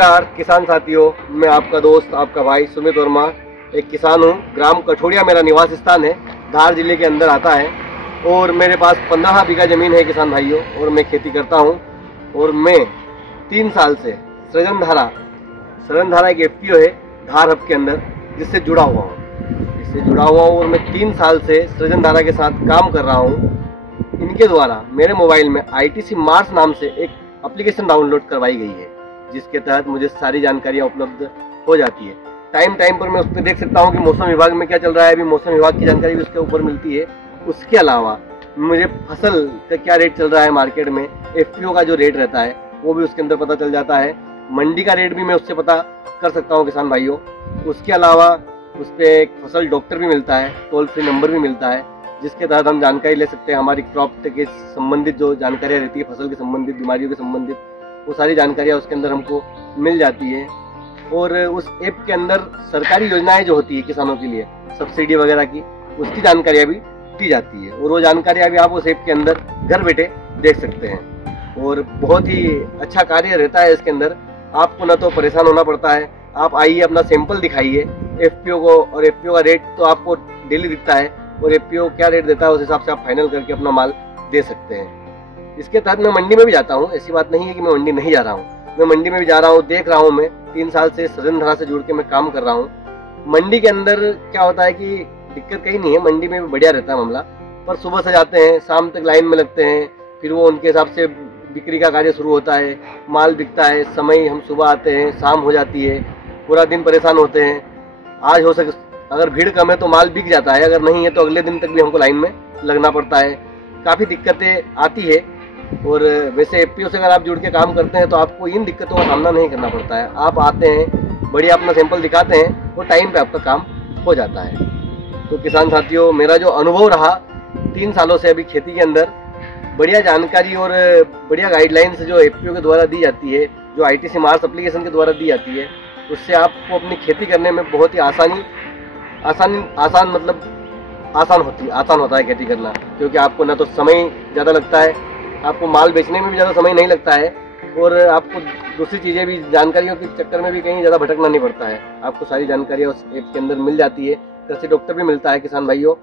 नमस्कार किसान साथियों, मैं आपका दोस्त आपका भाई सुमित वर्मा एक किसान हूँ। ग्राम कठोड़िया मेरा निवास स्थान है, धार जिले के अंदर आता है और मेरे पास 15 बीघा ज़मीन है किसान भाइयों, और मैं खेती करता हूँ। और मैं 3 साल से सृजन धारा एक एफपीओ है धार हब के अंदर, जिससे जुड़ा हुआ हूँ और मैं 3 साल से सृजन धारा के साथ काम कर रहा हूँ। इनके द्वारा मेरे मोबाइल में ITC मार्स नाम से एक एप्लीकेशन डाउनलोड करवाई गई है, जिसके तहत मुझे सारी जानकारियाँ उपलब्ध हो जाती है। टाइम पर मैं उस पर देख सकता हूँ कि मौसम विभाग में क्या चल रहा है। अभी मौसम विभाग की जानकारी भी उसके ऊपर मिलती है। उसके अलावा मुझे फसल का क्या रेट चल रहा है मार्केट में, एफपीओ का जो रेट रहता है वो भी उसके अंदर पता चल जाता है। मंडी का रेट भी मैं उससे पता कर सकता हूँ किसान भाइयों। उसके अलावा उस पर एक फसल डॉक्टर भी मिलता है, टोल फ्री नंबर भी मिलता है, जिसके तहत हम जानकारी ले सकते हैं। हमारी क्रॉप के संबंधित जो जानकारियाँ रहती है, फसल के संबंधित, बीमारियों के संबंधित, वो सारी जानकारियाँ उसके अंदर हमको मिल जाती है। और उस ऐप के अंदर सरकारी योजनाएं जो होती है किसानों के लिए, सब्सिडी वगैरह की, उसकी जानकारियाँ भी दी जाती है। और वो जानकारियाँ भी आप उस ऐप के अंदर घर बैठे देख सकते हैं। और बहुत ही अच्छा कार्य रहता है इसके अंदर। आपको ना तो परेशान होना पड़ता है, आप आइए अपना सैंपल दिखाइए एफपीओ को, और एफपीओ का रेट तो आपको डेली दिखता है, और एफपीओ क्या रेट देता है उस हिसाब से आप फाइनल करके अपना माल दे सकते हैं। इसके तहत मैं मंडी में भी जाता हूँ, ऐसी बात नहीं है कि मैं मंडी नहीं जा रहा हूँ। मैं मंडी में भी जा रहा हूँ, देख रहा हूँ। मैं 3 साल से सृजन धारा से जुड़ के मैं काम कर रहा हूँ। मंडी के अंदर क्या होता है कि दिक्कत कहीं नहीं है, मंडी में भी बढ़िया रहता है मामला। पर सुबह से जाते हैं, शाम तक लाइन में लगते हैं, फिर वो उनके हिसाब से बिक्री का कार्य शुरू होता है, माल बिकता है। समय हम सुबह आते हैं, शाम हो जाती है, पूरा दिन परेशान होते हैं। आज हो सके अगर भीड़ कम है तो माल बिक जाता है, अगर नहीं है तो अगले दिन तक भी हमको लाइन में लगना पड़ता है। काफ़ी दिक्कतें आती है। और वैसे एफपीओ से अगर आप जुड़ के काम करते हैं तो आपको इन दिक्कतों का सामना नहीं करना पड़ता है। आप आते हैं, बढ़िया अपना सैंपल दिखाते हैं, तो टाइम पे आपका काम हो जाता है। तो किसान साथियों, मेरा जो अनुभव रहा 3 सालों से अभी खेती के अंदर, बढ़िया जानकारी और बढ़िया गाइडलाइंस जो एफपीओ के द्वारा दी जाती है, जो ITC मार्स एप्लीकेशन के द्वारा दी जाती है, उससे आपको अपनी खेती करने में बहुत ही आसान होता है खेती करना। क्योंकि आपको ना तो समय ज़्यादा लगता है, आपको माल बेचने में भी ज़्यादा समय नहीं लगता है, और आपको दूसरी चीज़ें भी, जानकारियों के चक्कर में भी कहीं ज़्यादा भटकना नहीं पड़ता है। आपको सारी जानकारियाँ उस ऐप के अंदर मिल जाती है। कृषि डॉक्टर भी मिलता है किसान भाइयों।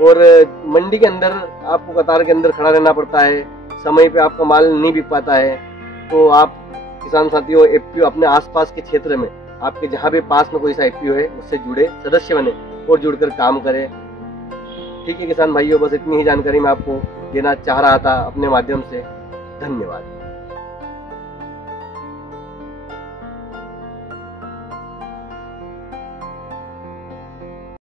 और मंडी के अंदर आपको कतार के अंदर खड़ा रहना पड़ता है, समय पे आपका माल नहीं बिक पाता है। तो आप किसान साथियों एफपीओ अपने आसपास के क्षेत्र में, आपके जहाँ भी पास में कोई सा एफपीओ है, उससे जुड़े, सदस्य बने और जुड़कर काम करें। ठीक है किसान भाइयों, बस इतनी ही जानकारी मैं आपको देना चाह रहा था अपने माध्यम से। धन्यवाद।